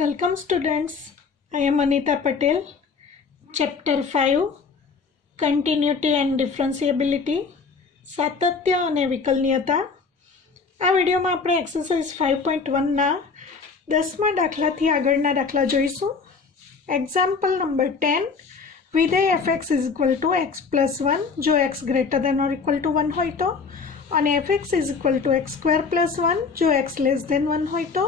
Welcome students, I am Anita Patel. Chapter 5 Continuity and Differentiability સાતત્ય અને વિકલનીયતા. આ વિડીયોમાં આપણે એક્સરસાઇઝ 5.1ના 10મા દાખલાથી આગળના દાખલા જોઈશું. એક્ઝામ્પલ નંબર 10, વિધેય fx is equal to x plus 1 જો x greater than or equal to 1 હોય તો, અને fx is equal to x square plus 1 જો x less than 1 હોય તો.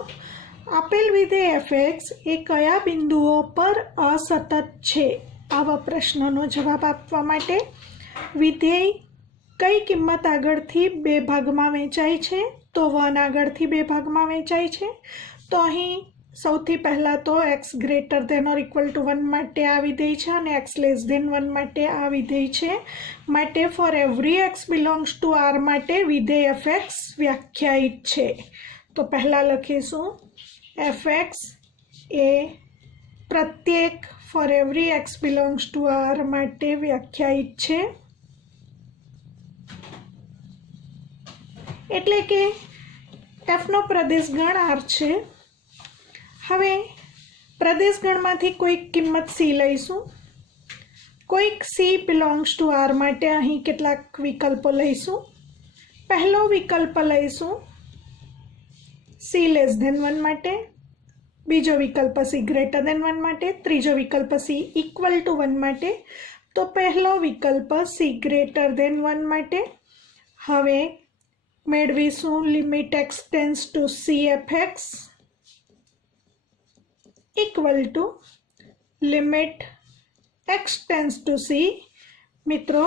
આપેલ વિધેય fx એ કયા બિંદુઓ પર અસતત છે? આવા પ્રશ્નનો જવાબ આપવા માટે વિધેય કઈ કિંમત આગળથી બે ભાગમાં વહેંચાય છે? તો 1 આગળથી બે ભાગમાં વહેંચાય છે. તો અહીં સૌથી પહેલાં તો x greater than or equal to 1 માટે આ વિધેય છે અને x લેસ ધેન 1 માટે આ વિધેય છે. માટે four every x belongs to r માટે વિધેય fx વ્યાખ્યાયિત છે. તો પહેલાં લખીશું fx એ પ્રત્યેક four every x belongs to r માટે વ્યાખ્યાયિત છે. એટલે કે fનો પ્રદેશગણ r છે. હવે પ્રદેશગણમાંથી કોઈક કિંમત c લઈશું. કોઈક c બિલોંગ્સ ટુ r માટે અહીં કેટલાક વિકલ્પો લઈશું. પહેલો વિકલ્પ લઈશું c લેસ ધેન 1 માટે, બીજો વિકલ્પ c ગ્રેટર ધેન 1 માટે, ત્રીજો વિકલ્પ c ઇક્વલ ટુ 1 માટે. તો પહેલો વિકલ્પ c ગ્રેટર ધેન 1 માટે. હવે મેળવીશું limit x tends to c fx equal to limit x tends to c. મિત્રો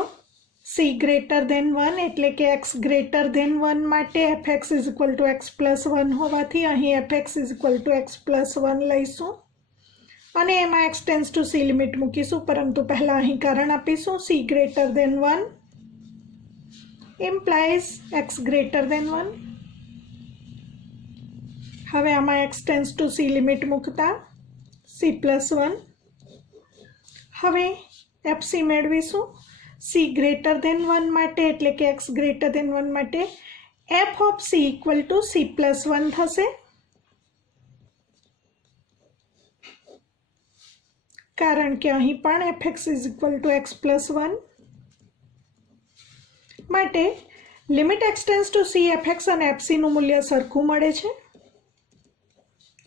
c ગ્રેટર ધેન 1 એટલે કે x ગ્રેટર ધેન 1 માટે fx is equal to x plus 1 હોવાથી અહીં fx is equal to x plus 1 લઈશું અને એમાં x tends to c limit મૂકીશું. પરંતુ પહેલાં અહીં કારણ આપીશું c greater than 1 implies x greater than 1. હવે આમાં x tends to c limit મૂકતા c પ્લસ 1. હવે fc મેળવીશું c ગ્રેટર ધેન 1 માટે એટલે કે x ગ્રેટર ધેન 1 માટે f of c equal to c plus 1 થશે. કારણ કે અહીં પણ fx is equal to x plus 1 માટે limit x tends to c fx અને fc નું મૂલ્ય સરખું મળે છે.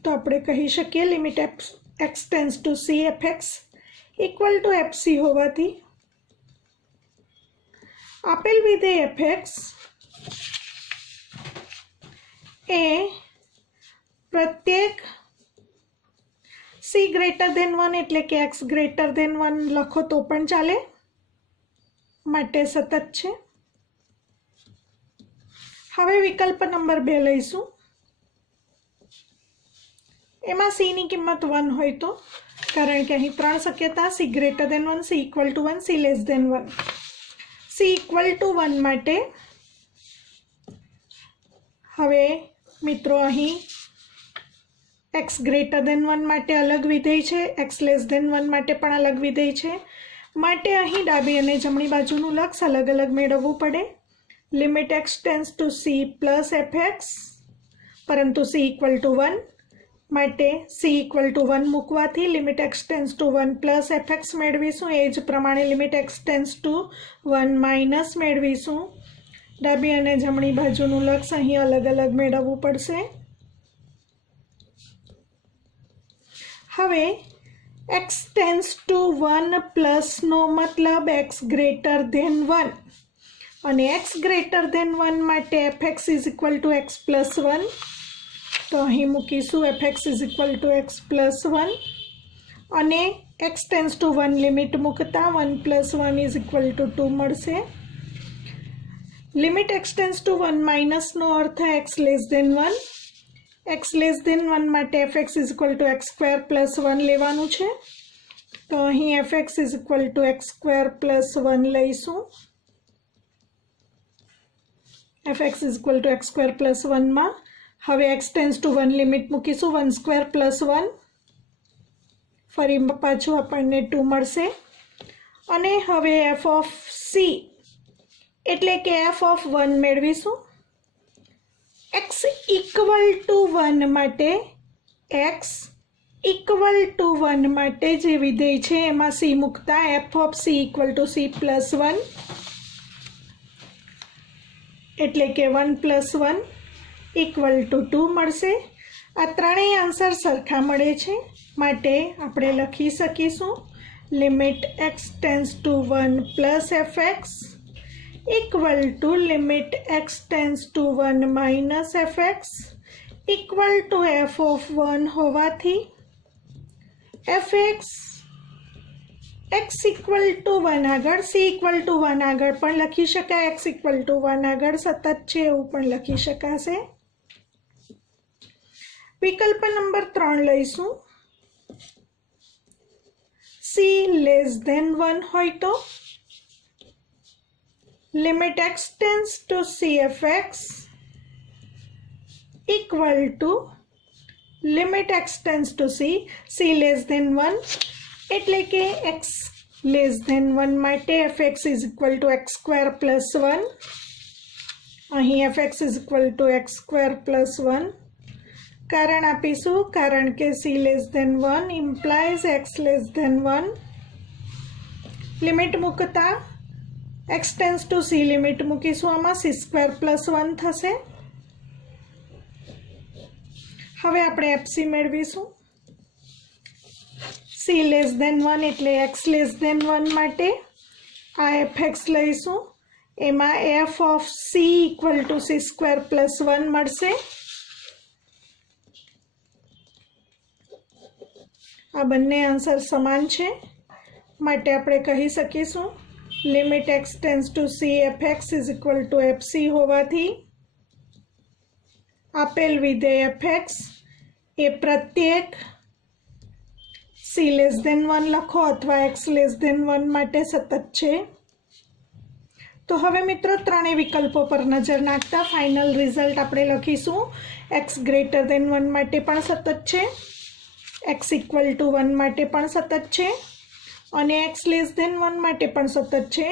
તો આપણે કહી શકીએ limit x tends to c fx equal to fc હોવાથી આપેલ વિધેય fx એ પ્રત્યેક c ગ્રેટર ધેન 1 એટલે કે x ગ્રેટર ધેન 1 લખો તો પણ ચાલે માટે સતત છે. હવે વિકલ્પ નંબર 2 લઈશું. એમાં c ની કિંમત 1 હોય તો, કારણ કે અહીં 3 શક્યતા c greater than 1, c equal to 1, c less than 1. c equal to 1 માટે હવે મિત્રો અહીં x ગ્રેટર ધેન 1 માટે અલગ વિધેય છે, x લેસ ધેન 1 માટે પણ અલગ વિધેય છે. માટે અહીં ડાબી અને જમણી બાજુનું લક્ષ અલગ અલગ મેળવવું પડે. Limit x tends to c plus fx, પરંતુ c ઇક્વલ ટુ 1 માટે c ઇક્વલ ટુ 1 મૂકવાથી limit x tends to 1 plus fx મેળવીશું. એ જ પ્રમાણે limit x tends to 1 minus મેળવીશું. ડાબી અને જમણી બાજુનું લક્ષ અહીં અલગ અલગ મેળવવું પડશે. હવે x ટેન્સ ટુ 1 પ્લસનો મતલબ x ગ્રેટર ધેન 1 અને x ગ્રેટર ધેન 1 માટે fx is equal to x plus 1. તો અહીં મૂકીશું fx is equal to x plus 1 અને x ટેન્સ ટુ 1 લિમિટ મૂકતા 1 પ્લસ 1 ઇઝ ઇક્વલ ટુ 2 મળશે. લિમિટ x ટેન્સ ટુ 1 માઇનસનો અર્થ x less than 1. x less than 1 માટે fx is equal to x square plus 1 લેવાનું છે. તો અહીં fx is equal to x square plus 1 લઈશું. fx is equal to x square plus 1માં હવે x ટેન્સ ટુ 1 લિમિટ મૂકીશું 1 square plus 1. ફરી પાછું આપણને 2 મળશે. અને હવે f ઓફ c એટલે કે f ઓફ 1 મેળવીશું. x ઇક્વલ ટુ 1 માટે x ઇક્વલ ટુ 1 માટે જે વિધેય છે એમાં c મૂકતા f of c equal to c plus 1 એટલે કે 1 પ્લસ 1 ઇક્વલ ટુ 2 મળશે। આ ત્રણેય આન્સર સરખા મળે છે માટે આપણે લખી શકીશું limit x tends to 1 plus fx equal to limit x tends to 1 minus fx equal two f of 1 હોવાથી fx x ઇક્વલ ટુ 1 આગળ c ઇક્વલ ટુ 1 આગળ પણ લખી શકાય, x ઇક્વલ ટુ 1 આગળ સતત છે એવું પણ લખી શકાશે। વિકલ્પ નંબર 3 લઈશું। c લેસ ધેન 1 હોય તો limit x tends to c fx equal to limit x tends to c less than 1 એટલે કે x લેસ ધેન 1 માટે fx is equal to x square plus 1, અહીં fx is equal to x square plus 1 કારણ આપીશું કારણ કે c less than 1 implies x less than 1। Limit મૂકતા x tends to c limit મૂકીશું, આમાં c સ્ક્વેર પ્લસ 1 થશે। હવે આપણે fc મેળવીશું। c લેસ ધેન 1 એટલે x લેસ ધેન 1 માટે આ fx લઈશું, એમાં f of c equal to c square plus 1 મળશે। આ બંને આન્સર સમાન છે માટે આપણે કહી શકીશું limit x tends to c fx is equal to fc હોવાથી આપેલ વિધેય fx એ પ્રત્યેક c લેસ ધેન 1 લખો અથવા x લેસ ધેન 1 માટે સતત છે। તો હવે મિત્રો ત્રણેય વિકલ્પો પર નજર નાખતા ફાઇનલ રિઝલ્ટ આપણે લખીશું x ગ્રેટર ધેન 1 માટે પણ સતત છે, x ઇક્વલ ટુ 1 માટે પણ સતત છે અને x લેસ ધેન 1 માટે પણ સતત છે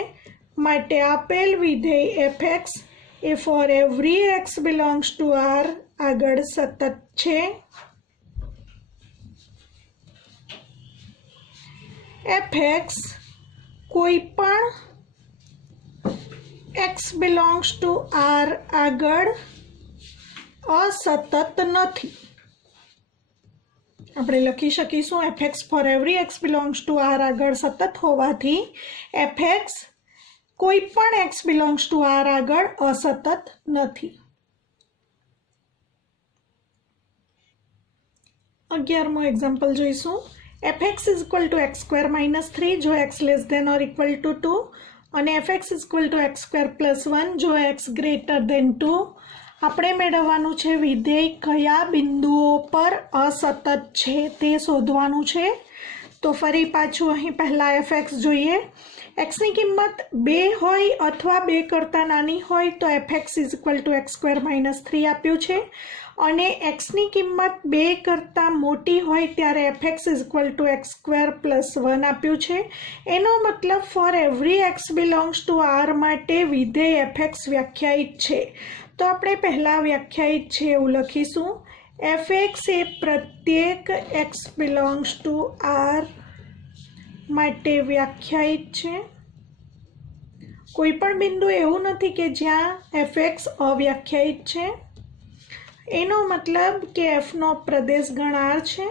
માટે આપેલ વિધેય fx એ for every x belongs to r આગળ સતત છે। fx કોઈ પણ x બિલોંગ્સ ટુ r આગળ અસતત નથી। આપણે લખી શકીશું fx four every x belongs to r આગળ સતત હોવાથી fx કોઈ પણ x બિલોંગ્સ ટુ r આગળ અસતત નથી। 11મો એક્ઝામ્પલ જોઈશું। fx is equal to x square minus 3 જો x less than or equal to 2 અને fx is equal to x square plus 1 જો x ગ્રેટર ધેન 2। આપણે મેળવવાનું છે વિધેય કયા બિંદુઓ પર અસતત છે તે શોધવાનું છે। તો ફરી પાછું અહીં પહેલાં fx જોઈએ। xની કિંમત 2 હોય અથવા 2 કરતાં નાની હોય તો fx is equal to x square minus 3 આપ્યું છે અને xની કિંમત 2 કરતાં મોટી હોય ત્યારે fx is equal to x square plus 1 આપ્યું છે। એનો મતલબ four every x belongs to r માટે વિધેય fx વ્યાખ્યાયિત છે। તો આપણે પહેલાં વ્યાખ્યાયિત છે એવું લખીશું fx એ પ્રત્યેક x બિલોંગ્સ ટુ r માટે વ્યાખ્યાયિત છે। કોઈ પણ બિંદુ એવું નથી કે જ્યાં fx અવ્યાખ્યાયિત છે, એનો મતલબ કે fનો પ્રદેશ ગણ r છે।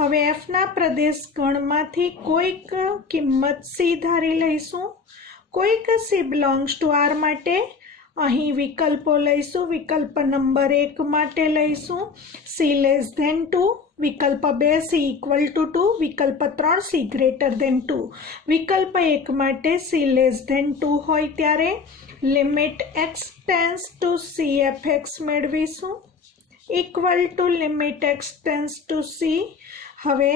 હવે fના પ્રદેશ ગણમાંથી કોઈક કિંમત c ધારી લઈશું, કોઈક c બિલોંગ્સ ટુ r માટે અહીં વિકલ્પો લઈશું। વિકલ્પ નંબર 1 માટે લઈશું c લેસ ધેન 2, વિકલ્પ 2 c ઇક્વલ ટુ 2, વિકલ્પ 3 c ગ્રેટર ધેન 2। વિકલ્પ 1 માટે c લેસ ધેન 2 હોય ત્યારે limit x tends to c fx મેળવીશું equal to limit x tends to c। હવે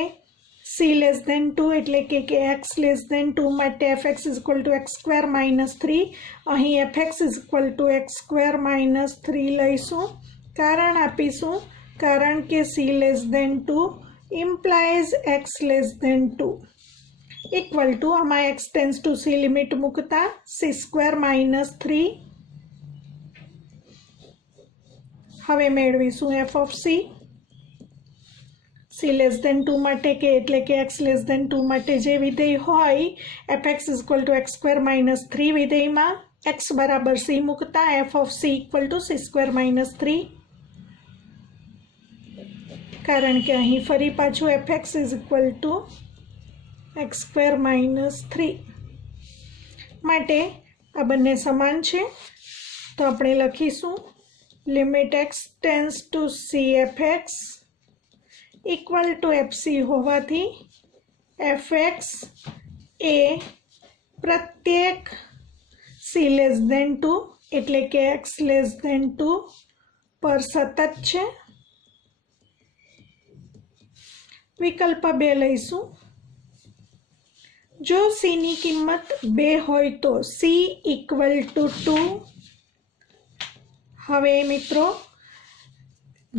c લેસ ધેન 2 એટલે કે x લેસ ધેન 2 માટે fx is equal to x square minus 3, અહીં fx is equal to x square minus 3 લઈશું કારણ આપીશું કારણ કે c less than 2 implies x less than 2 equal to આમાં x tends to c limit મૂકતા c square minus 3। હવે મેળવીશું f of c। C less than 2 માટે કે એટલે કે એક્સ લેસ દેન 2 માટે જે વિધેય હોય f x equal to x square minus 3 વિધેયમાં એક્સ બરાબર સી મૂકતા f of c equal to c square minus 3, કારણ કે અહીં ફરી પાછું f x is equal to x square minus 3 માટે આ બંને સમાન છે, તો આપણે લખીશું limit x tends to c f x equal to f c હોવાથી એફ એક્સ એ પ્રત્યેક સી લેસ દેન 2 એટલે કે એક્સ લેસ દેન 2 પર સતત છે। વિકલ્પ 2 લઈશું। જો સીની કિંમત 2 હોય તો સી ઇક્વલ ટુ 2। હવે મિત્રો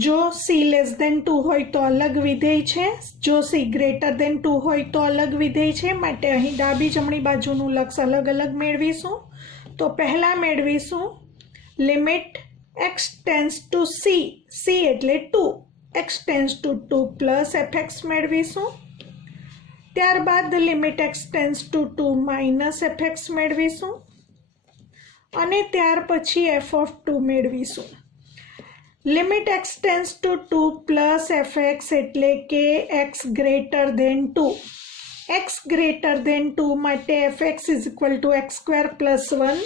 જો સી લેસ દેન 2 હોય તો અલગ વિધેય છે, જો સી ગ્રેટર દેન 2 હોય તો અલગ વિધેય છે, માટે અહીં ડાબી જમણી બાજુનું લક્ષ અલગ અલગ મેળવીશું। તો પહેલાં મેળવીશું limit x tends to C, C એટલે 2, x tends to 2 plus F x મેળવીશું। ત્યારબાદ limit x tends to 2 minus F x મેળવીશું અને ત્યાર પછી એફ ઓફ 2 મેળવીશું। Limit x tends to 2 plus F x એટલે કે x greater than 2, x greater than 2 માટે f x is equal to x square plus 1,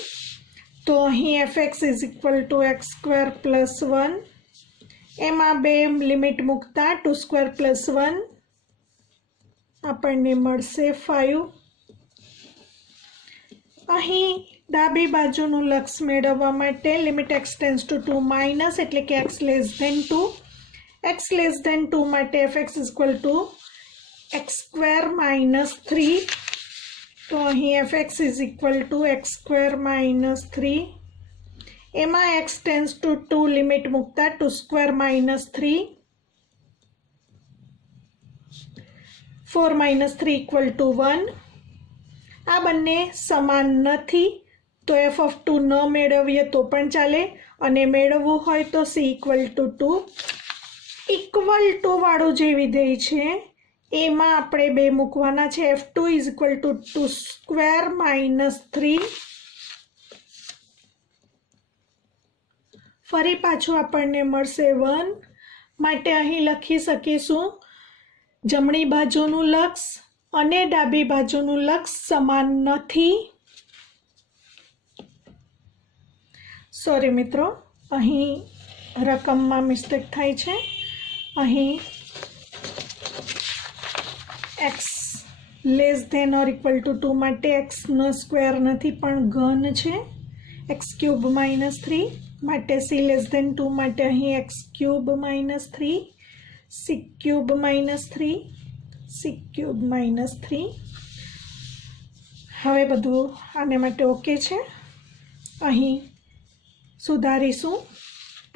તો અહીં f x is equal to x square plus 1, એમાં 2 limit મૂકતા 2 square plus 1 આપણને મળશે 5। અહીં ડાબી બાજુનું લક્ષ મેળવવા માટે limit x tends to 2 minus એટલે કે x less than 2, x less than 2 માટે f x equal to x square minus 3, તો અહીં f x is equal to x square minus 3, એમાં એક્સ ટેન્સ ટુ 2 લિમિટ મૂકતા 2 square minus 3, 4 minus 3 equal to 1। આ બંને સમાન નથી તો એફ ઓફ 2 ન મેળવીએ તો પણ ચાલે, અને મેળવવું હોય તો C equal to 2। Equal two વાળું જે વિધેય છે એમાં આપણે 2 મૂકવાના છે, F 2 is equal to 2 square minus 3, ફરી પાછું આપણને મળશે 1, માટે અહીં લખી શકીશું જમણી બાજુનું લક્ષ અને ડાબી બાજુનું લક્ષ સમાન નથી। સોરી મિત્રો, અહીં રકમમાં મિસ્ટેક થાય છે, અહીં x less than or equal to 2 માટે એક્સનો સ્ક્વેર નથી પણ ઘન છે, એક્સ ક્યુબ માઇનસ 3, માટે સી લેસ ધેન 2 માટે અહીં x cube minus 3, c cube minus 3, c cube minus 3। હવે બધું આને માટે ઓકે છે। અહીં સુધારીશું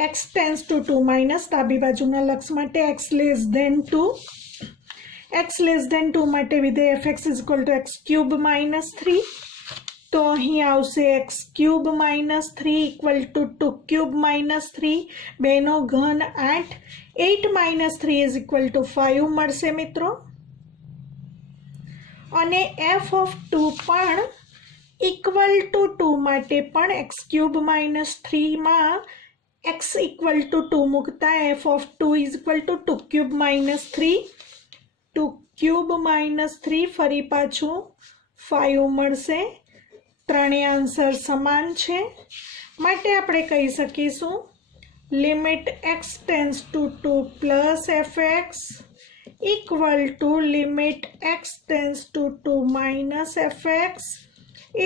એક્સ ટેન્સ ટુ 2 માઇનસ ડાબી બાજુના લક્ષ માટે x less than 2, x less than 2 માટે વિધેય f x is equal to x cube minus 3, તો અહીં આવશે x cube minus 3 equal to 2 cube minus 3, 2નો ઘન 8, 8 માઇનસ 3 ઇઝ ઇક્વલ ટુ 5 મળશે મિત્રો। અને એફ ઓફ 2 પણ ઇક્વલ ટુ 2 માટે પણ એક્સ ક્યુબ માઇનસ 3માં એક્સ ઇક્વલ ટુ 2 મૂકતા f of 2 is equal to 2 cube minus 3, 2 cube minus 3 ફરી પાછું 5 મળશે। ત્રણેય આન્સર સમાન છે, માટે આપણે કહી શકીશું limit x tends to 2 plus F x equal to limit x tends to 2 minus F x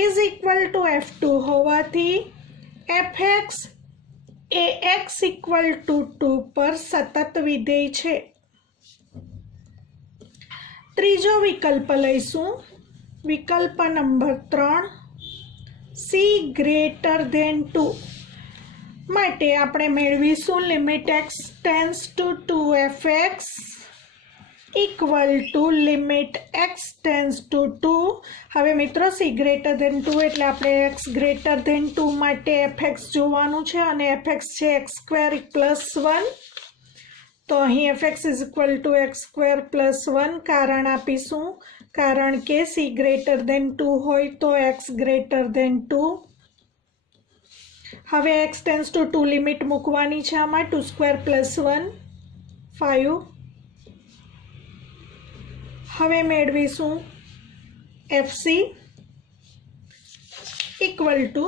is equal two F2 હોવાથી fx A x equal to 2 પર સતત વિધેય છે। ત્રીજો વિકલ્પ લઈશું, વિકલ્પ નંબર 3, c ગ્રેટર ધેન 2 માટે આપણે મેળવીશું limit x tends two 2fx equal to limit x tends to 2। હવે મિત્રો c ગ્રેટર ધેન 2 એટલે આપણે x ગ્રેટર ધેન 2 માટે fx જોવાનું છે અને fx છે x સ્ક્વેર પ્લસ 1, तो અહીં fx is equal to x square plus 1 કારણ આપીશું કારણ કે c ગ્રેટર દેન 2 હોય તો x ગ્રેટર દેન 2. હવે x ટેન્સ ટુ 2 લિમિટ મૂકવાની છે આમાં 2 સ્ક્વેર પ્લસ 1 5. હવે મેળવીશું fc ઇક્વલ ટુ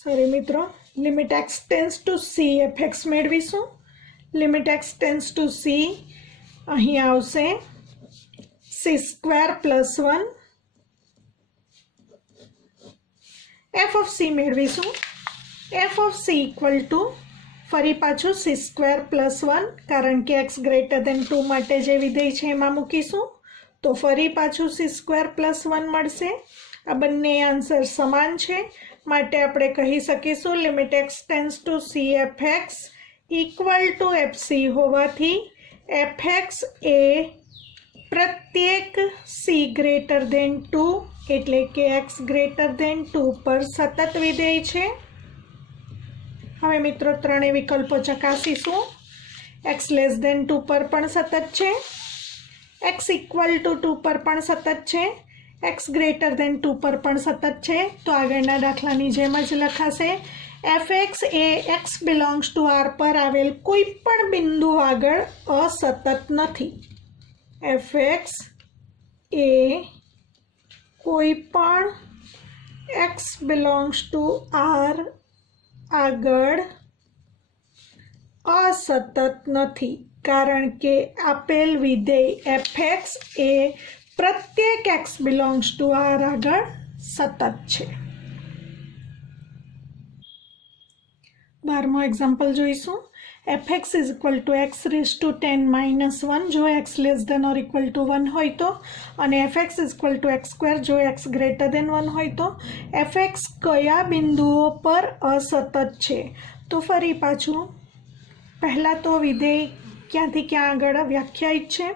सॉरी मित्रों limit x tends to c fx मेळवीशुं. Limit x tends to c अहीं आवशे c square plus 1 f of c मेळवीशुं. f of c equal to फरी पाछुं c स्क्वेर प्लस 1 कारण के x ग्रेटर देन 2 माटे जे विधेय छे एमां मूकीशुं तो फरी पाछुं c स्क्वेर प्लस 1 मळशे. आ बंने आंसर समान छे माटे आपणे कही सकीशुं limit x tends to c fx equal to fc होवाथी fx ए प्रत्येक c ग्रेटर देन 2 एटले के x ग्रेटर देन 2 पर सतत विधेय छे. हवे मित्रों त्रणेय विकल्पो चकासीशुं. x लेस देन 2 पर पण सतत छे, x इक्वल टू 2 पर पण सतत छे, x ग्रेटर देन 2 पर पण सतत छे. तो आगळना दाखलानी जेम ज लखाशे fx ए x बिलोंग्स टू r पर आवेल कोई पण बिंदु आगळ असतत नथी. fx ए कोई पण x बिलोंग्स टू r आगळ असतत नथी कारण के आपेल विधेय fx ए प्रत्येक x बिलोंग्स टू r आगळ सतत छे. 12मो एक्जाम्पल जोईशुं. fx is equal to x raise to 10 minus 1 जो x less than or equal to 1 होय तो अने fx is equal to x square जो x ग्रेटर देन 1 होय तो fx कया बिंदुओ पर असतत छे. तो फरी पाछुं पहला तो विधेय क्यांथी क्यां आगळ व्याख्यायित छे.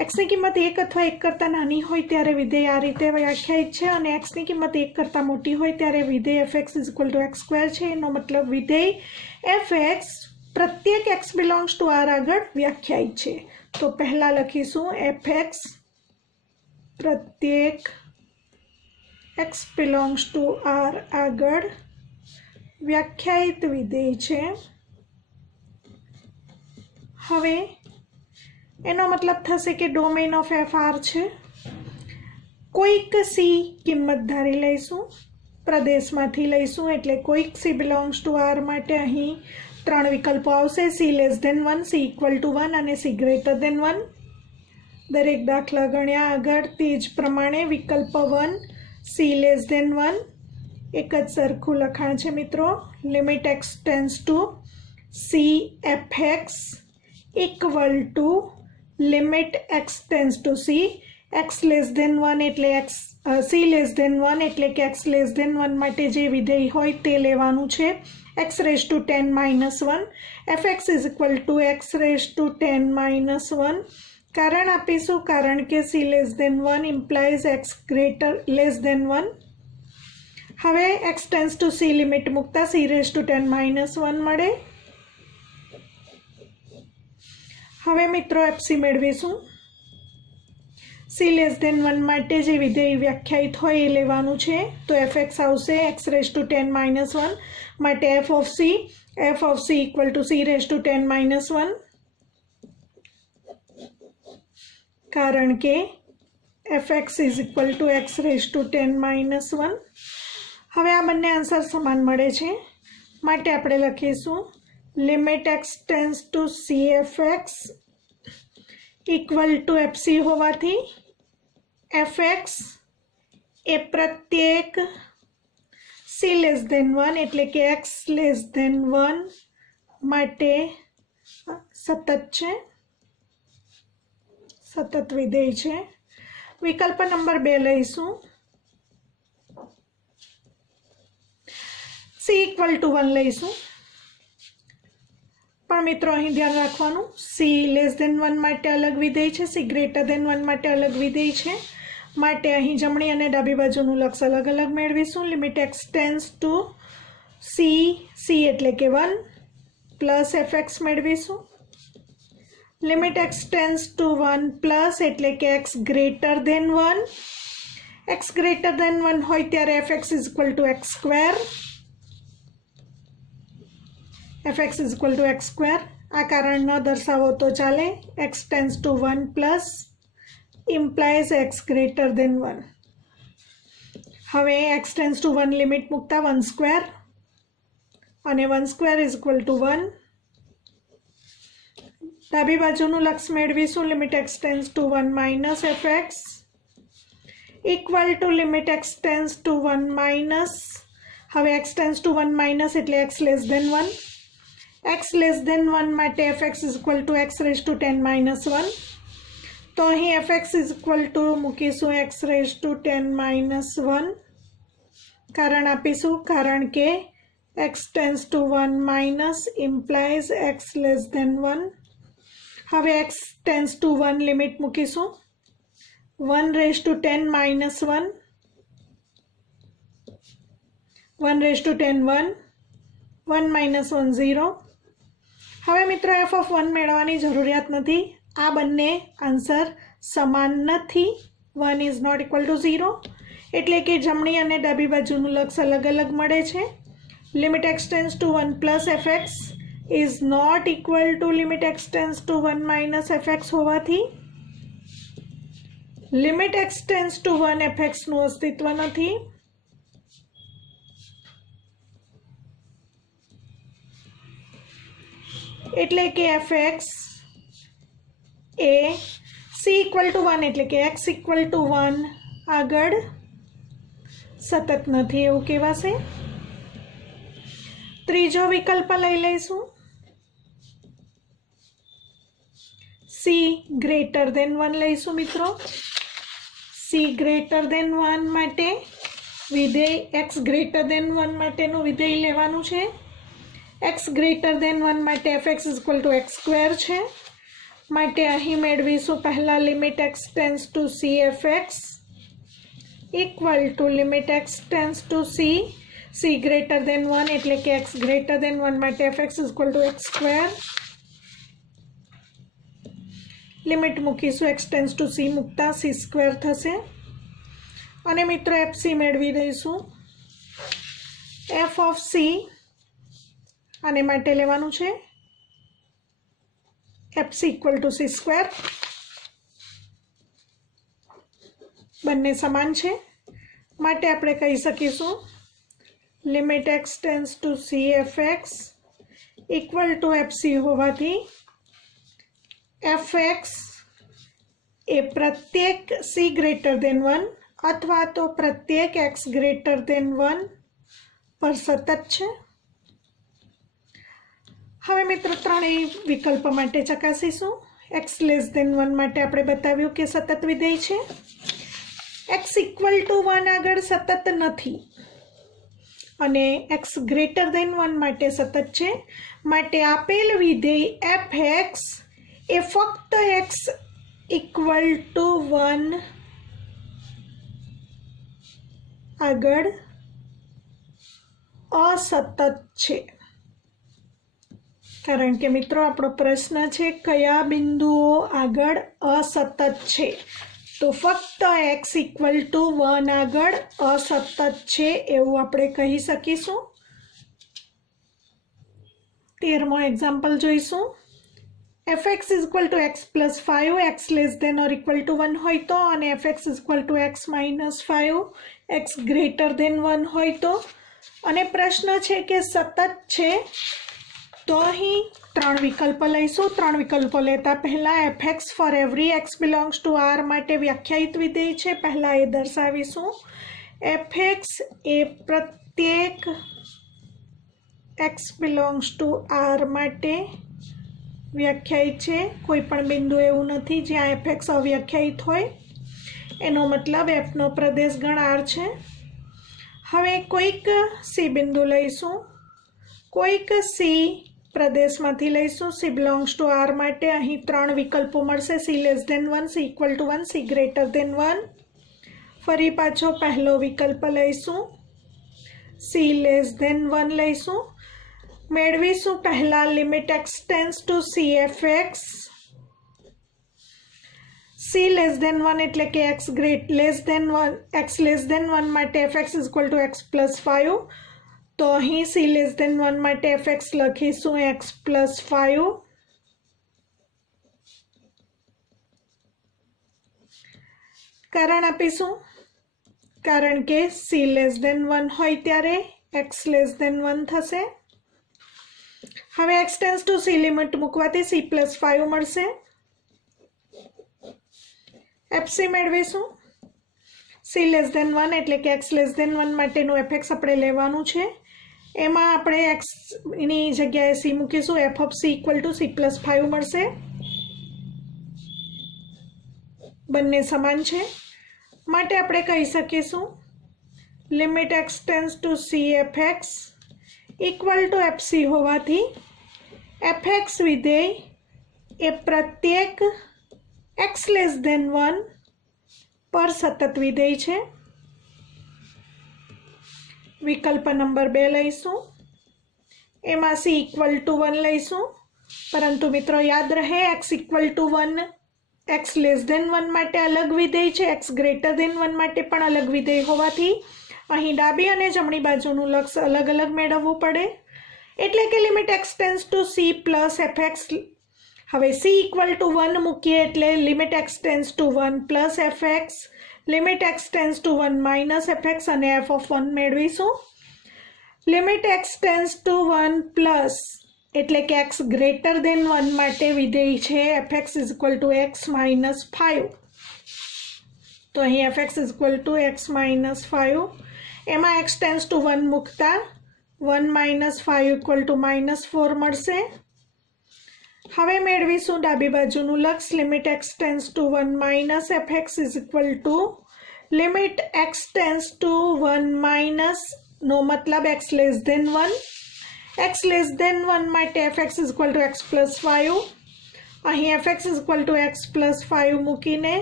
एक्स की किंमत 1 अथवा 1 करता नानी होय त्यारे विधेय आ रीते व्याख्यायित छे अने एक्स की किंमत 1 करता मोटी होय त्यारे विधेय fx is equal to x square छे. एनो मतलब विधेय fx प्रत्येक x बिलोंग्स टू r आगळ व्याख्यायित छे. तो पहला लखीशुं fx प्रत्येक x बिलोंग्स टू r आगळ व्याख्यायित विधेय छे. हवे एनो मतलब थशे के डोमेन ऑफ एफ आर छे. कोईक सी किंमत धारी लईशुं, प्रदेशमांथी लईशुं एटले कोईक सी बिलोंग्स टू आर माटे अहीं 3 विकल्पो आवशे c less than 1, c equal to 1 अने सी ग्रेटर देन 1. दरेक दाखला गण्या आगळ ते ज प्रमाणे विकल्प 1 सी लेस देन 1 एक ज सरखुं लखाण छे मित्रों. Limit x tends to c f x equal to limit x tends to c x less than 1 एटले x c लेस देन 1 एटले के x लेस देन 1 माटे जे विधेय होय ते लेवानुं छे x raise to 10 minus 1 fx is equal to x raise to 10 minus 1. कारण आपीशुं कारण के c less than 1 implies x greater less than 1. हवे x tends to c limit मूकता c रेज टू 10 माइनस 1 मळे. हवे मित्रों एफसी मेळवीशुं. सी लेस देन 1 माटे जे विधेय व्याख्यायित होय ए लेवानुं छे. तो fx आवशे x रेज टू 10 माइनस 1 माटे f of c equal to c raise to 10 minus 1 कारण के fx is equal to x raise to 10 minus 1. हवे आ बंने आंसर समान मळे छे माटे आपणे लखीशुं limit x tends to c f x equal to f c होवाथी fx ए प्रत्येक c लेस देन 1 एटले के x लेस देन 1 माटे सतत छे, सतत विधेय छे. विकल्प नंबर 2 लईशुं. c इक्वल टू 1 लईशुं पण मित्रों अहीं ध्यान राखवानुं c लेस देन 1 माटे अलग विधेय छे, c ग्रेटर देन 1 माटे अलग विधेय छे માટે અહીં જમણી અને ડાબી બાજુનું લક્ષ અલગ અલગ મેળવીશું. Limit x tends to C એટલે કે 1 પ્લસ fx મેળવીશું. Limit x tends to 1 plus એટલે કે x greater than 1. X greater than 1 હોય ત્યારે fx is equal to x square. fx is equal to x square. આ કારણ ન દર્શાવો તો ચાલે. X tends to 1 plus implies x greater than 1. હવે એક્સ ટેન્સ ટુ 1 લિમિટ મૂકતા 1 સ્ક્વેર અને 1 સ્ક્વેર ઇઝ ઇક્વલ ટુ 1. ડાબી બાજુનું લક્ષ મેળવીશું. Limit x tends to 1 minus fx equal to limit x tends to 1 minus. હવે એક્સ ટેન્સ ટુ 1 માઇનસ એટલે x less than 1. X less than 1 માટે fx is equal to x raise to 10 minus 1. તો અહીં fx is equal to મૂકીશું x raise to 10 minus 1. કારણ આપીશું કારણ કે x tends to 1 minus implies x less than 1. હવે એક્સ ટેન્સ ટુ 1 લિમિટ મૂકીશું. 1 raise to 10 minus 1. 1 raise to 10 1. 1 minus 1 0. હવે મિત્રો એફ ઓફ 1 મેળવવાની જરૂરિયાત નથી. આ બંને આન્સર સમાન નથી. 1 ઇઝ નોટ ઇક્વલ ટુ 0 એટલે કે જમણી અને ડાબી બાજુનું લક્ષ અલગ અલગ મળે છે. Limit x tends to 1 plus fx is not equal to limit x tends to 1 minus fx હોવાથી લિમિટ એક્સ ટેન્સ ટુ 1 fxનું અસ્તિત્વ નથી. એટલે કે fx એ c ઇક્વલ ટુ 1 એટલે કે x ઇક્વલ ટુ 1 આગળ સતત નથી એવું કહેવાશે. ત્રીજો વિકલ્પ લઈ લઈશું. c ગ્રેટર દેન 1 લઈશું મિત્રો. c ગ્રેટર દેન 1 માટે વિધેય x ગ્રેટર દેન 1 માટેનું વિધેય લેવાનું છે. x ગ્રેટર દેન 1 માટે fx is equal to x square છે. માટે અહીં મેળવીશું પહેલાં limit x tends to c fx equal to limit x tends to c greater than 1 એટલે કે x ગ્રેટર દેન 1 માટે fx is equal to x square. Limit મૂકીશું x tends to c મૂકતા c સ્ક્વેર થશે. અને મિત્રો fc મેળવી દઈશું. f ઓફ c આને માટે લેવાનું છે fc equal to c square. બંને સમાન છે માટે આપણે કહી શકીશું limit x tends to c fx equal to fc હોવાથી fx એ પ્રત્યેક c ગ્રેટર દેન 1 અથવા તો પ્રત્યેક x ગ્રેટર દેન 1 પર સતત છે. હવે મિત્રો ત્રણેય વિકલ્પ માટે ચકાસીશું. x લેસ દેન 1 માટે આપણે બતાવ્યું કે સતત વિધેય છે. x ઇક્વલ ટુ 1 આગળ સતત નથી અને x ગ્રેટર દેન 1 માટે સતત છે. માટે આપેલ વિધેય fx એ ફક્ત x ઇક્વલ ટુ 1 આગળ અસતત છે. કારણ કે મિત્રો આપણો પ્રશ્ન છે કયા બિંદુઓ આગળ અસતત છે. તો ફક્ત x ઇક્વલ ટુ 1 આગળ અસતત છે એવું આપણે કહી શકીશું. 13મો એક્ઝામ્પલ જોઈશું. fx is equal to x plus 5 x less than or equal to 1 હોય તો અને fx is equal to x minus 5 x greater than 1 હોય તો અને પ્રશ્ન છે કે સતત છે તો અહીં ત્રણ વિકલ્પ લઈશું. ત્રણ વિકલ્પો લેતા પહેલાં fx four every x belongs to r માટે વ્યાખ્યાયિત વિધેય છે. પહેલાં એ દર્શાવીશું. fx એ પ્રત્યેક x બિલોંગ્સ ટુ r માટે વ્યાખ્યાયિત છે. કોઈ પણ બિંદુ એવું નથી જ્યાં fx અવ્યાખ્યાયિત હોય. એનો મતલબ fનો પ્રદેશ ગણ r છે. હવે કોઈક c બિંદુ લઈશું. કોઈક c પ્રદેશમાંથી લઈશું. c બિલોંગ્સ ટુ r માટે અહીં ત્રણ વિકલ્પો મળશે. c less than 1, c equal to 1, c greater than 1. ફરી પાછો પહેલો વિકલ્પ લઈશું, c<1 લઈશું, મેળવીશું પહેલા limit x tends to c fx, c<1 એટલે કે x<1 માટે fx = x + 5, તો અહીં c<1 માટે fx લખીશું x + 5. કારણ આપીશું, કારણ કે c<1 હોય ત્યારે x<1 થશે. હવે x tends to c limit મૂકવાથી c + 5 મળશે. fc મેળવીશું, c<1 એટલે કે x<1 માટેનું fx આપણે લેવાનું છે. એમાં આપણે x ની જગ્યાએ c મૂકીશું, f(c) = c + 5 મળશે. બંને સમાન છે માટે આપણે કહી શકીશું limit x tends to c fx = fc હોવાથી fx વિધેય એ પ્રત્યેક x<1 પર સતત વિધેય છે. વિકલ્પ નંબર 2 લઈશું, એમાં c = 1 લઈશું, પરંતુ મિત્રો યાદ રહે x=1 x 1 માટે અલગ વિધેય છે, x 1 માટે પણ અલગ વિધેય હોવાથી અહીં ડાબી અને જમણી બાજુનું લક્ષ અલગ અલગ મેળવવું પડે. એટલે કે limit x tends to c + fx. હવે c = 1 મૂકીએ એટલે limit x tends to 1 + fx, limit x tends to 1 - fx અને f(1) મેળવીશું. લિમિટ x ટેન્ડ્સ ટુ 1 + એટલે કે x>1 માટે વિધેય છે fx = x - 5. તો અહીં fx = x - 5, એમાં x ટેન્ડ્સ ટુ 1 મૂકતા 1 - 5 = -4 મળશે. હવે મેળવીશું ડાબી બાજુનું લક્ષ, limit x tends to 1 - fx = limit x tends to 1 - નો મતલબ x 1. x 1 માટે fx = x + 5. અહીં fx = x + 5 મૂકીને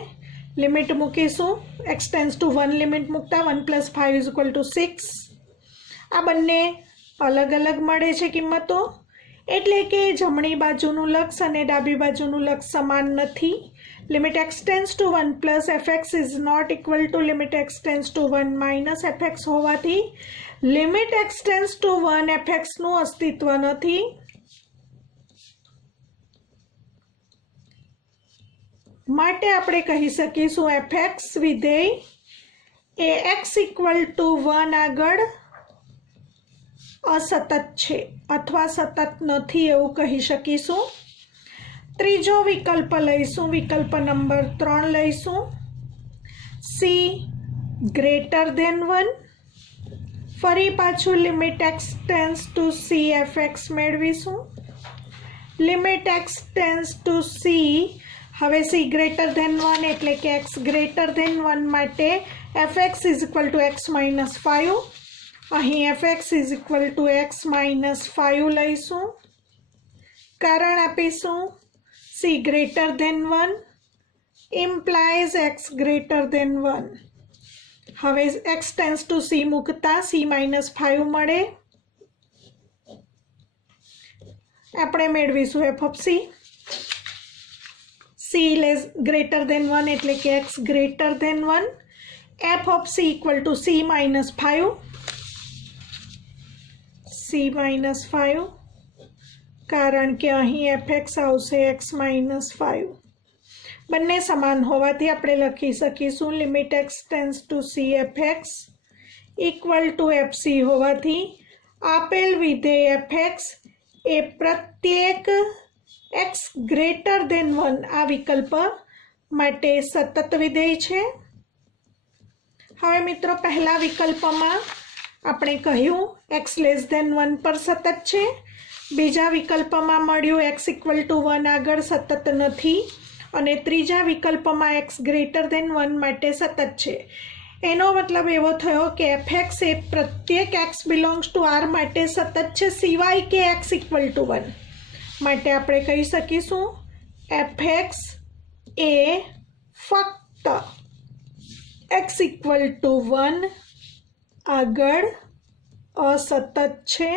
લિમિટ મૂકીશું, x ટેન્ડ્સ ટુ 1 લિમિટ મૂકતા 1 + 5 = 6. આ બંને અલગ અલગ મળે છે કિંમતો, એટલે કે જમણી બાજુનું લક્ષ અને ડાબી બાજુનું લક્ષ સમાન નથી. Limit x tends to 1 + fx = limit x tends to 1 - fx હોવાથી limit x tends to 1 fx નું અસ્તિત્વ નથી. માટે આપણે કહી શકીશું fx વિધેય એ x=1 આગળ અસતત છે અથવા સતત નથી એવું કહી શકીશું. ત્રીજો વિકલ્પ લઈશું, વિકલ્પ નંબર 3 લઈશું, c>1. ફરી પાછું limit x tends to c fx મેળવીશું. Limit x tends to c, હવે c>1 એટલે કે x>1 માટે fx = x - 5. અહીં fx = x - 5 લઈશું. કારણ આપીશું c>1 implies x>1. હવે x ટેન્ડ્સ ટુ c મૂકતા c - 5 મળે. આપણે મેળવીશું f(c). c>1 એટલે કે x>1, f(c) = c - 5. c - 5 કારણ કે અહીં fx આવશે x - 5. બંને સમાન હોવાથી આપણે લખી શકીશું limit x tends to c fx = fc હોવાથી આપેલ વિધેય fx એ પ્રત્યેક x>1 આ વિકલ્પ માટે સતત વિધેય છે. હવે મિત્રો પહેલા વિકલ્પમાં આપણે કહ્યું x 1 પર સતત છે, બીજા વિકલ્પમાં મળ્યું x=1 આગળ સતત નથી, અને ત્રીજા વિકલ્પમાં x 1 માટે સતત છે. એનો મતલબ એવો થયો કે fx એ પ્રત્યેક x belongs to R માટે સતત છે સિવાય કે x=1. માટે આપણે કહી શકીશું fx એ ફક્ત x ઇક્વલ ટુ 1 આગળ અસતત છે,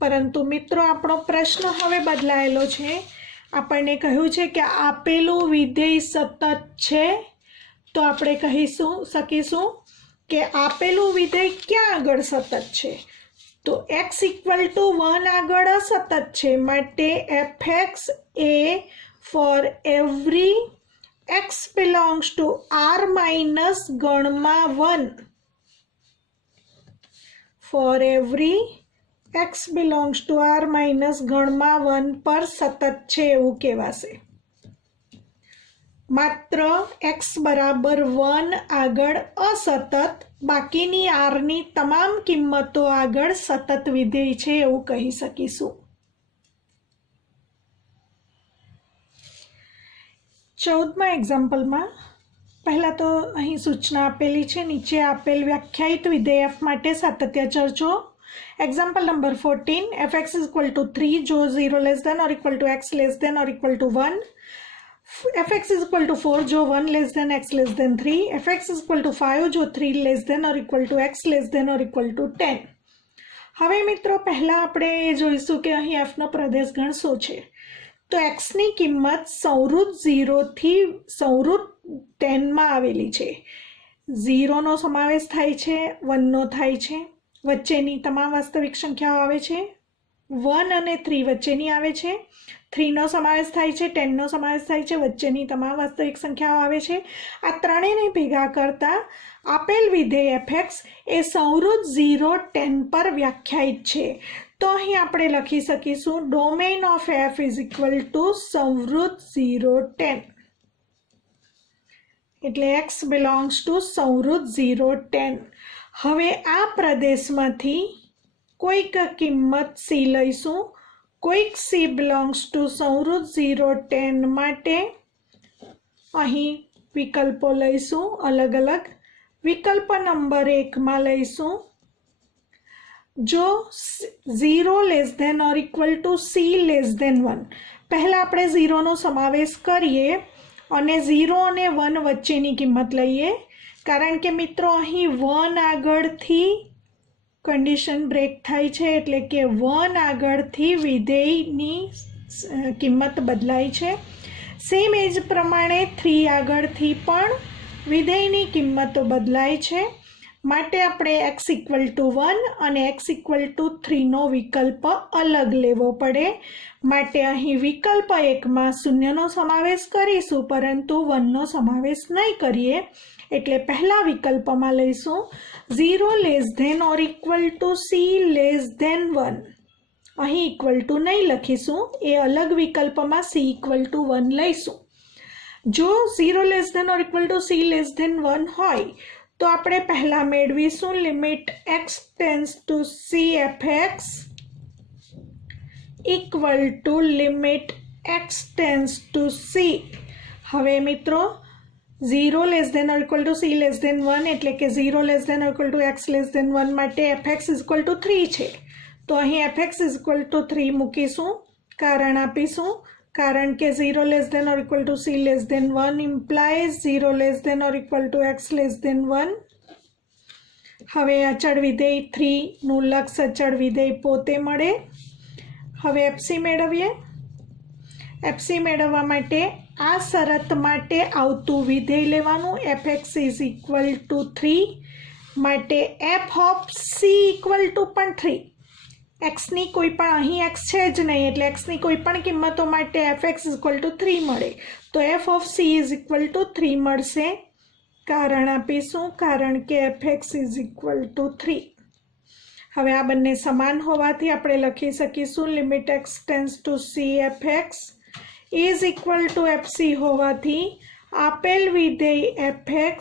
પરંતુ મિત્રો આપણો પ્રશ્ન હવે બદલાયેલો છે. આપણને કહ્યું છે કે આપેલું વિધેય સતત છે, તો આપણે શકીશું કે આપેલું વિધેય ક્યાં આગળ સતત છે? તો x ઇક્વલ ટુ 1 આગળ અસતત છે, માટે fx એ for every x belongs to r minus ગણમાં 1, for every x belongs to r minus ગણમાં 1 પર સતત છે એવું કહેવાશે. માત્ર x બરાબર 1 આગળ અસતત, બાકીની r ની તમામ કિંમતો આગળ સતત વિધેય છે એવું કહી શકીશું. 14મા એક્ઝામ્પલમાં પહેલાં તો અહીં સૂચના આપેલી છે. નીચે આપેલ વ્યાખ્યાયિત વિધેય f માટે સાતત્ય ચર્ચો. Example number 14, fx is equal to 3 જો 0 less than or equal to x less than or equal to 1. fx is equal to 4 જો 1 less than x less than 3. fx is equal to 5 જો 3 less than or equal to x less than or equal to 10. હવે મિત્રો પહેલાં આપણે એ જોઈશું કે અહીં fનો પ્રદેશગણ શું છે. તો xની કિંમત સંવૃત 0 થી સંવૃત 10માં આવેલી છે. 0નો સમાવેશ થાય છે, 1નો થાય છે, વચ્ચેની તમામ વાસ્તવિક સંખ્યાઓ આવે છે. 1 અને 3 વચ્ચેની આવે છે. 3નો સમાવેશ થાય છે, 10નો સમાવેશ થાય છે, વચ્ચેની તમામ વાસ્તવિક સંખ્યાઓ આવે છે. આ ત્રણેયને ભેગા કરતા આપેલ વિધેય fx એ સંવૃત 0, 10 પર વ્યાખ્યાયિત છે. તો અહીં આપણે લખી શકીશું domain of f is equal to સંવૃત 0, 10. એટલે x બિલોંગ્સ ટુ સંવૃત 0, 10. હવે આ પ્રદેશમાંથી કોઈક કિંમત c લઈશું. કોઈક c બિલોંગ્સ ટુ સંવૃત 0, 10 માટે અહીં વિકલ્પો લઈશું અલગ અલગ. વિકલ્પ નંબર 1માં લઈશું જો 0 less than or equal to c less than 1. પહેલાં આપણે 0નો સમાવેશ કરીએ અને 0 અને 1 વચ્ચેની કિંમત લઈએ, કારણ કે મિત્રો અહીં 1 આગળથી કન્ડિશન બ્રેક થાય છે, એટલે કે 1 આગળથી વિધેયની કિંમત બદલાય છે. સેમ એ જ પ્રમાણે 3 આગળથી પણ વિધેયની કિંમતો બદલાય છે. માટે આપણે x ઇક્વલ ટુ 1 અને x ઇક્વલ ટુ 3નો વિકલ્પ અલગ લેવો પડે. માટે અહીં વિકલ્પ 1માં 0નો સમાવેશ કરીશું, પરંતુ 1નો સમાવેશ નહીં કરીએ. એટલે પહેલા વિકલ્પમાં લઈશું 0 less than or equal to c less than 1. અહીં ઇક્વલ ટુ નહીં લખીશું, એ અલગ વિકલ્પમાં c ઇક્વલ ટુ 1 લઈશું. જો 0 less than or equal to c less than 1 હોય તો આપણે પહેલાં મેળવીશું limit x tends to c fx equal to limit x tends to c. હવે મિત્રો 0 less than or equal to c less than 1 એટલે કે 0 less than or equal to x less than 1 માટે fx ઇઝ ઇક્વલ ટુ 3 છે. તો અહીં fx is equal to 3 મૂકીશું, કારણ આપીશું, કારણ કે 0 less than or equal to c less than 1 implies 0 less than or equal to x less than 1. હવે અચળ વિધેય 3નું લક્ષ અચળ વિધેય પોતે મળે. હવે fc મેળવીએ. fc મેળવવા માટે આ શરત માટે આવતું વિધેય લેવાનું. fx ઇઝ ઇક્વલ ટુ 3 માટે f of c equal two પણ 3. એક્સની કોઈ પણ અહીં એક્સ છે જ નહીં, એટલે એક્સની કોઈ પણ કિંમતો માટે fx ઇઝ ઇક્વલ ટુ 3 મળે. તો f of c is equal to 3 મળશે. કારણ આપીશું, કારણ કે fx ઇઝ ઇક્વલ ટુ 3. હવે આ બંને સમાન હોવાથી આપણે લખી શકીશું limit x tends to c fx is equal to fc હોવાથી આપેલ વિધેય fx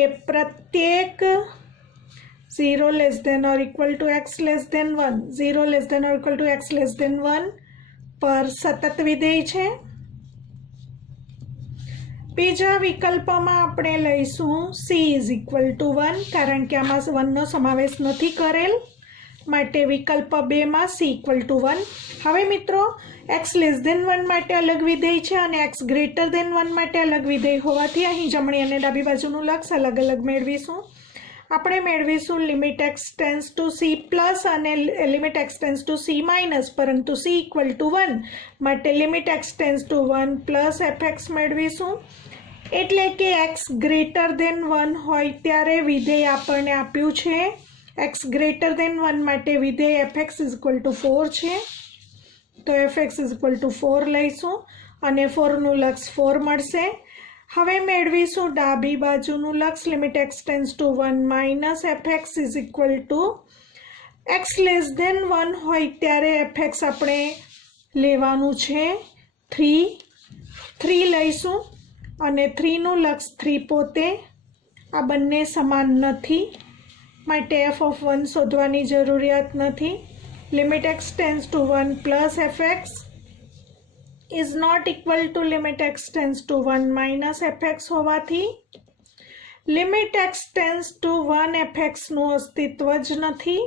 એ પ્રત્યેક 0 less than or equal to x less than 1, 0 less than or equal to x less than 1 પર સતત વિધેય છે. બીજા વિકલ્પમાં આપણે લઈશું c ઇઝ ઇક્વલ ટુ 1, કારણ કે આમાં 1નો સમાવેશ નથી કરેલ. માટે વિકલ્પ 2 માં c = 1। હવે મિત્રો x <1 માટે અલગ વિધેય છે અને x <1 માટે અલગ વિધેય હોવાથી અહીં જમણી અને ડાબી બાજુનું લક્ષ અલગ અલગ મેળવીશું। આપણે મેળવીશું limit x tends to c plus અને limit x tends to c minus, પરંતુ c = 1 માટે limit x tends to 1 plus fx મેળવીશું। એટલે કે x <1 હોય ત્યારે વિધેય આપણને આપ્યું છે x <1 માટે વિધેય fx = 4 છે, તો fx = 4 લઈશું અને 4 નું લક્ષ 4 મળશે। હવે મેળવીશું ડાબી બાજુનું લક્ષ limit x tends to 1 minus fx = x <1 હોય ત્યારે fx આપણે લેવાનું છે 3 લઈશું અને 3 નું લક્ષ 3 પોતે, આ બંને સમાન નથી માટે f(1) શોધવાની જરૂરિયાત નથી। Limit x tends to 1 plus fx is not equal to limit x tends to 1 minus fx હોવાથી limit x tends to 1 fx નું અસ્તિત્વ જ નથી,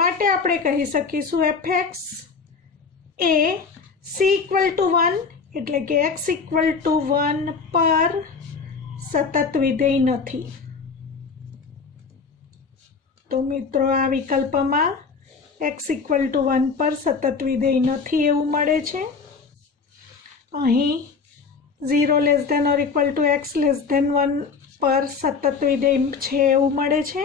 માટે આપણે કહી શકીશું fx એ c = 1 એટલે કે x = 1 પર સતત વિધેય નથી। તો મિત્રો આ વિકલ્પમાં x = 1 પર સતત વિધેય નથી એવું મળે છે। અહીં 0 < x <1 પર સતત વિધેય છે એવું મળે છે।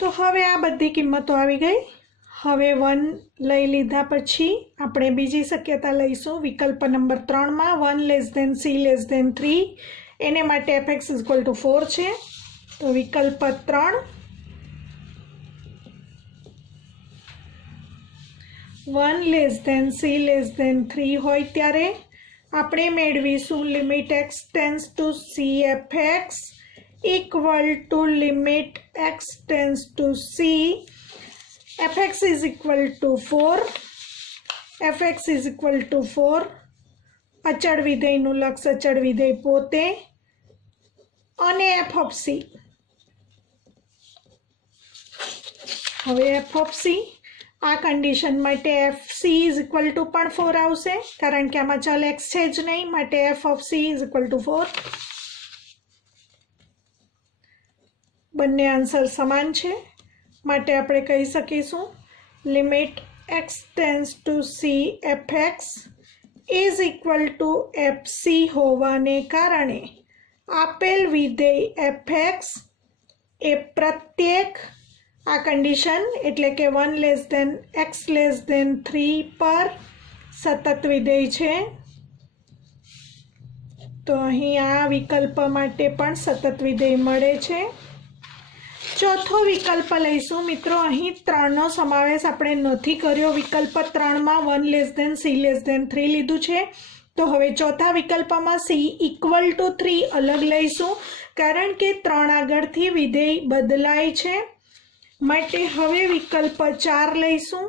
તો હવે આ બધી કિંમતો આવી ગઈ। હવે 1 લઈ લીધા પછી આપણે બીજી શક્યતા લઈશું વિકલ્પ નંબર 3 માં 1 c <3 એને માટે fx = 4 છે। તો વિકલ્પ 3 1 c <3 હોય ત્યારે આપણે મેળવીશું limit x tends to c fx = limit x tends to c fx = 4, fx = 4 અચળ વિધેયનું લક્ષ અચળ વિધેય પોતે અને f of c। હવે f of c આ કન્ડિશન માટે fc = પણ 4 આવશે કારણ કે આમાં ચલ x છે જ નહીં, માટે f of c = 4। બંને આન્સર સમાન છે માટે આપણે કહી શકીશું limit x tends to c fx = fc હોવાને કારણે આપેલ વિધેય fx એ પ્રત્યેક આ કન્ડિશન એટલે કે 1 x <3 પર સતત વિધેય છે। તો અહીં આ વિકલ્પ માટે પણ સતત વિધેય મળે છે। ચોથો વિકલ્પ લઈશું મિત્રો। અહીં 3 નો સમાવેશ આપણે નથી કર્યો, વિકલ્પ 3 માં 1 c <3 લીધું છે। તો હવે ચોથા વિકલ્પમાં c = 3 અલગ લઈશું કારણ કે 3 આગળથી વિધેય બદલાય છે, માટે હવે વિકલ્પ 4 લઈશું,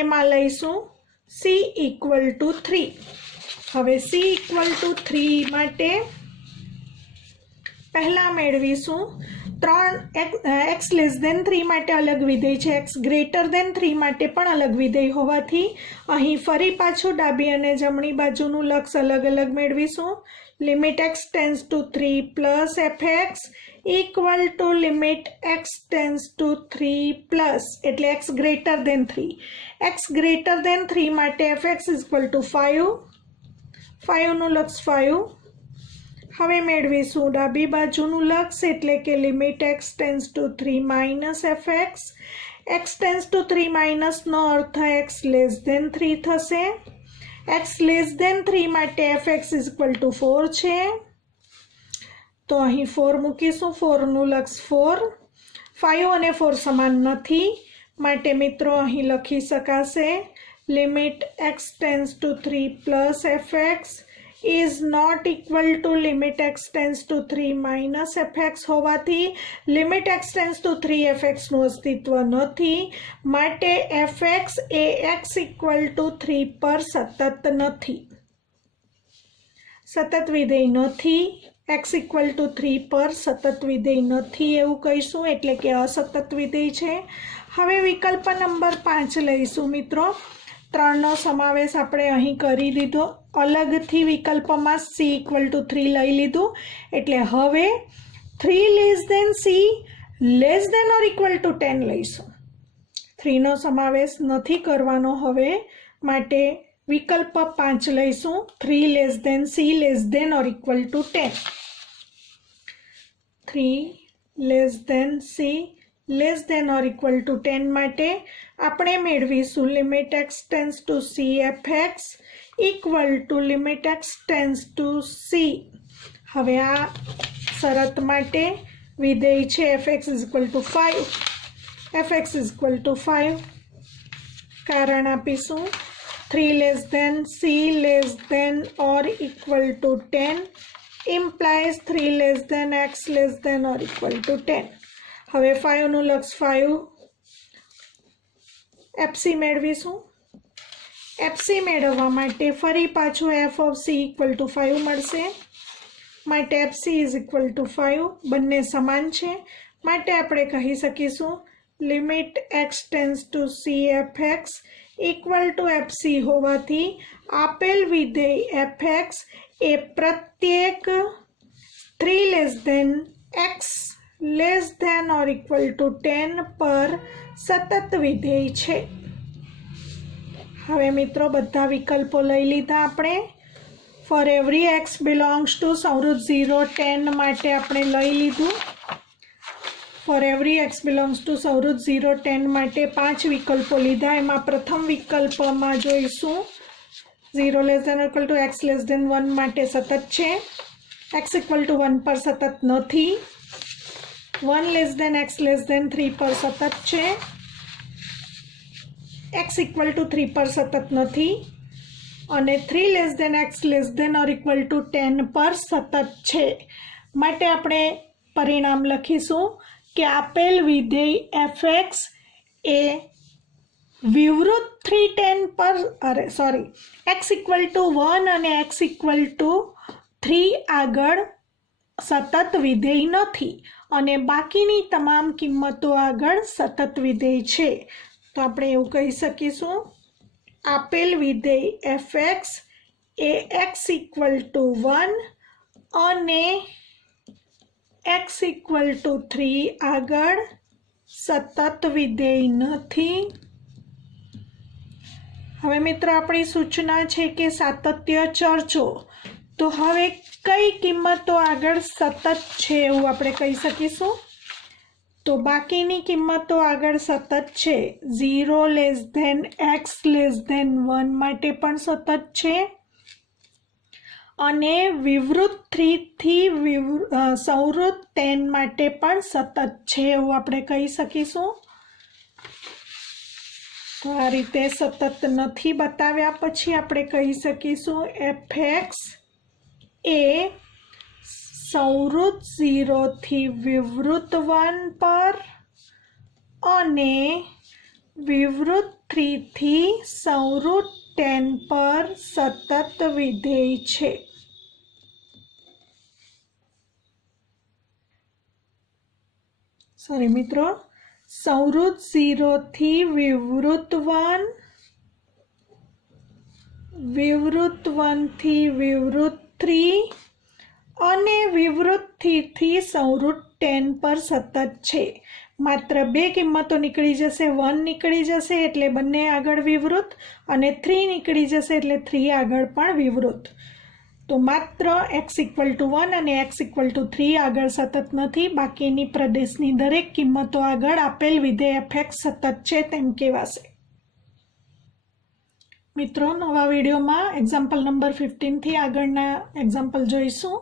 એમાં લઈશું c = 3। હવે c = 3 માટે પહેલા મેળવીશું 3 x <3 માટે અલગ વિધેય છે, x <3 માટે પણ અલગ વિધેય હોવાથી અહીં ફરી પાછું ડાબી અને જમણી બાજુનું લક્ષ અલગ અલગ મેળવીશું। Limit x tends to 3 plus fx = limit x tends to 3 plus એટલે x <3, x <3 માટે fx = 5 નું લક્ષ 5। હવે મેળવીશું ડાબી બાજુનું લક્ષ એટલે કે limit x tends to 3 minus fx, x tends to 3 minus નો અર્થ x <3 થશે। x <3 માટે fx = 4 છે, તો અહીં 4 મૂકીશું, 4 નું લક્ષ 4, 5 અને 4 સમાન નથી માટે મિત્રો અહીં લખી શકાશે limit x tends to 3 plus fx is not equal to limit x tends to 3 minus fx હોવાથી limit x tends to 3 fx નું અસ્તિત્વ નથી, માટે fx એ x = 3 પર સતત નથી। સતત વિધેય નથી, x ઇક્વલ ટુ 3 પર સતત વિધેય નથી એવું કહીશું, એટલે કે અસતત વિધેય છે. હવે વિકલ્પ નંબર 5 લઈશું મિત્રો. 3નો સમાવેશ આપણે અહીં કરી દીધો. અલગથી વિકલ્પમાં c ઇક્વલ ટુ 3 લઈ લીધું, એટલે હવે 3 less than c less than or equal to 10 લઈશું. 3નો સમાવેશ નથી કરવાનો હવે, માટે વિકલ્પ 5 લઈશું. 3 less than c less than or equal to 10. 3 less than c less than or equal to 10 માટે આપણે મેળવીશું limit x tends to c fx equal to limit x tends to c. હવે આ શરત માટે વિધેય છે fx is equal to 5. fx is equal to 5 કારણ આપીશું. 3 less than c less than or equal to 10 implies 3 less than x less than or equal to 10. હવે 5નું લક્ષ 5 fc મેળવીશું. fc મેળવવા માટે ફરી પાછું f of c equal to 5 મળશે, માટે fc ઇઝ ઇક્વલ ટુ 5. બંને સમાન છે, માટે આપણે કહી શકીશું limit x tends to c fx equal to fc હોવાથી આપેલ વિધેય fx એ પ્રત્યેક 3 less than x less than or equal to 10 પર સતત વિધેય છે. હવે મિત્રો બધા વિકલ્પો લઈ લીધા આપણે. For every x belongs to સંવૃત 0 10 માટે આપણે લઈ લીધું. For every x belongs to સંવૃત 0 10 માટે 5 વિકલ્પો લીધા. એમાં પ્રથમ વિકલ્પમાં જોઈશું 0 less than equal to x less than 1 માટે સતત છે. એક્સ ઇક્વલ ટુ 1 પર સતત નથી. 1 less than x less than 3 પર સતત છે. એક્સ ઇક્વલ ટુ 3 પર સતત નથી. અને 3 less than x less than or equal to 10 પર સતત છે. માટે આપણે પરિણામ લખીશું કે આપેલ વિધેય fx એ વિવૃત 3 10 પર x ઇક્વલ ટુ 1 અને x ઇક્વલ ટુ 3 આગળ સતત વિધેય નથી અને બાકીની તમામ કિંમતો આગળ સતત વિધેય છે. તો આપણે એવું કહી શકીશું આપેલ વિધેય fx A x equal to 1 અને x ઇક્વલ ટુ 3 આગળ સતત વિધેય નથી. હવે મિત્રો આપણી સૂચના છે કે સાતત્ય ચર્ચો. તો હવે કઈ કિંમતો આગળ સતત છે એવું આપણે કહી શકીશું? તો બાકીની કિંમતો આગળ સતત છે. 0 less than x less than 1 માટે પણ સતત છે અને વિવૃત 3 થી સંવૃત 10 માટે પણ સતત છે એવું આપણે કહી શકીશું. તો આ રીતે સતત નથી બતાવ્યા પછી આપણે કહી શકીશું fx એ સંવૃત 0 થી વિવૃત 1 પર અને વિવૃત 3 થી સંવૃત 10 પર સતત વિધેય છે. સોરી મિત્રો, સંવૃત 0 થી વિવૃત 1, વિવૃત 1 થી વિવૃત 3 અને વિવૃત 3 થી સંવૃત 10 પર સતત છે. માત્ર બે કિંમતો નીકળી જશે, 1 નીકળી જશે એટલે બંને આગળ વિવૃત અને 3 નીકળી જશે એટલે 3 આગળ પણ વિવૃત. તો માત્ર x ઇક્વલ ટુ 1 અને x ઇક્વલ ટુ 3 આગળ સતત નથી. બાકીની પ્રદેશની દરેક કિંમતો આગળ આપેલ વિધેય fx સતત છે તેમ કહેવાશે. મિત્રો નવા વિડીયોમાં એક્ઝામ્પલ નંબર 15 થી આગળના એક્ઝામ્પલ જોઈશું.